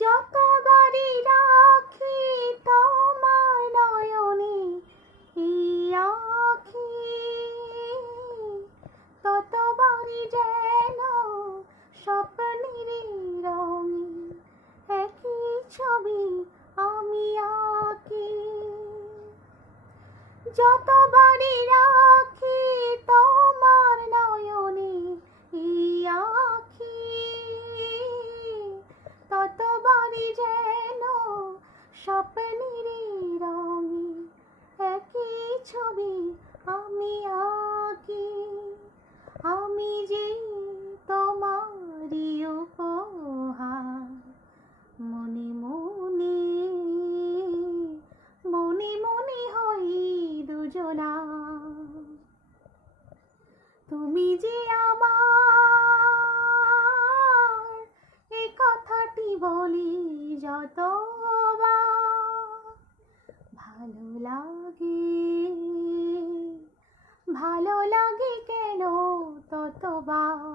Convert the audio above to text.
যতবারই রাখি তোমার নয়নে এই আঁখি, ততবারই যেন স্বপ্নের রঙে একই ছবি আমি আঁকি। যতবারই রাখি তোমার নয়নে এই আঁখি, ততবারই যেন স্বপ্নের রঙে একই ছবি আমি আঁকি। আমি যে তোমারই উপহার, মনে মনে মনে মনে হই দুজনা। তুমি যে আমার, এই কথাটি বলি যতবার, ভালো লাগে, ভালো লাগে কেন ততবার।